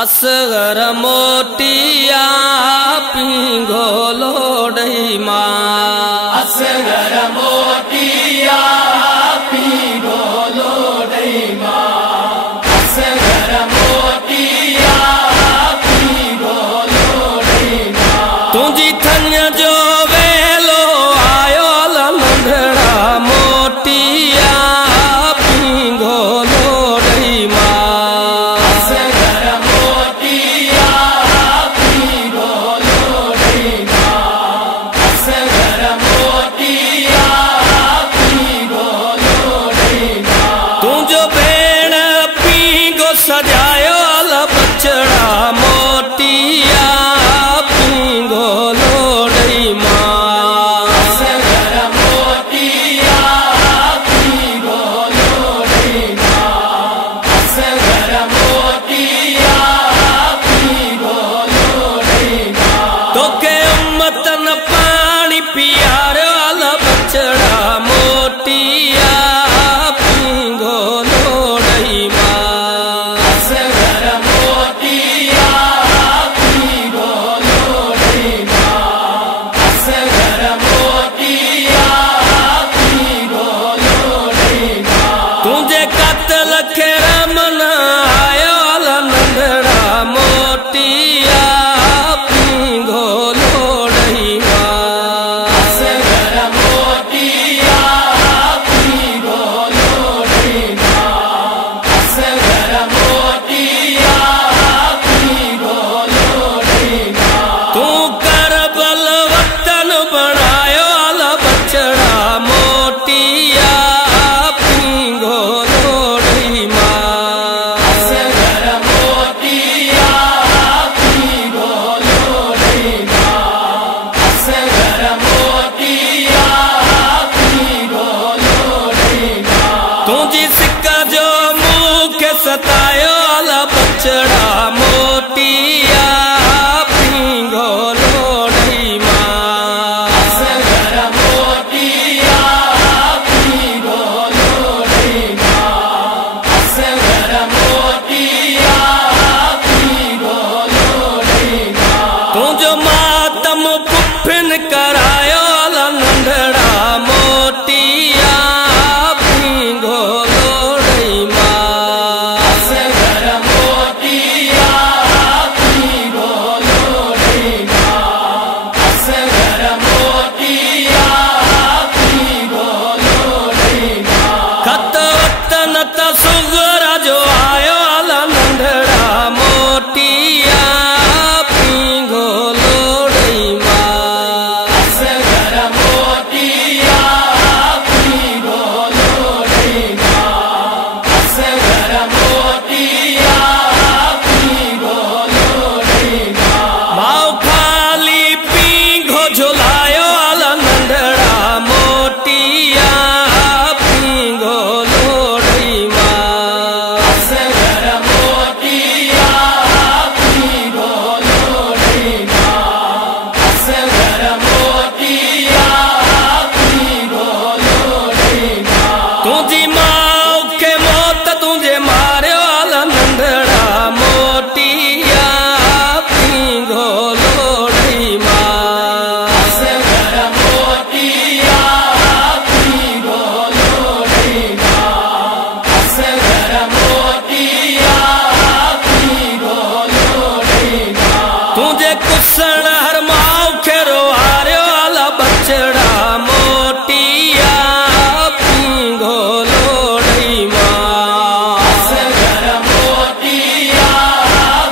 असगर मोटिया पींगो लोडई मां। असगर मोटिया पींगो लोडई मां। असगर मोटिया पींगो लोडई मां। तुझी थन जो वेलो आयो लंधड़ा मोटिया पींगो लोडई मां। असगर मोटिया पींगो लोडई मां। असगर मोटिया पींगो लोडई मां। तुझो भेण पींगो सजायो बचड़ा मोटिया पींगो लोडई मां। असगर मोटिया पींगो लोडई मां। असगर मोटिया पींगो लोडई मां। तोखे उम्मतन पानी पियारो बचड़ा मोटिया पींगो लोडई मां। असगर मोटिया पींगो लोडई मां। असगर मोटिया पींगो लोडई मां। तुझे कत्ल के रमन आयो नंदड़ा मोटिया पींगो लोडई मां। असगर मोटिया पींगो लोडई मां। असगर मोटिया पींगो लोडई मां। तू करबल वतन बनायो बचड़ा मोटिया पींगो लोडई मां। असगर मोटिया पींगो लोडई मां। असगर मोटिया पींगो लोडई मां। तुझी सिक्का जो मुख सतायो बचड़ा मोटिया पींगो लोडई मां। असगर मोटिया पींगो लोडई मां। असगर मोटिया पींगो लोडई मां। तुझो मातम पुफिन करायो नंदड़ा मोटिया पींगो लोडई मां। असगर मोटिया पींगो लोडई मां। असगर मोटिया पींगो लोडई मां। खत वतन त सुगरा जो आयो नंदड़ा मोटिया पींगो लोडई मां। असगर मोटिया पींगो लोडई मां। असगर मोटिया पींगो लोडई मां। भाव खाली पींगो झुलायो नंदड़ा मोटिया पींगो लोडई मां। असगर मोटिया पींगो लोडई मां। असगर मोटिया पींगो लोडई मां। तुझी माँ के मौत तुझे मारियो नंदड़ा मोटिया पींगो लोडई मां। असगर मोटिया पींगो लोडई मां। असगर मोटिया पींगो लोडई मां। तुझे कुसण हर माँ के रोहारियो बचड़ा मोटिया पींगो लोडई मां। असगर मोटिया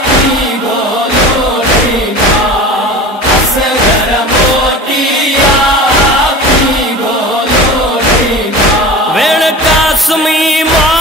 पींगो लोडई मां। असगर मोटिया पींगो लोडई मां। वेण कासमी माँ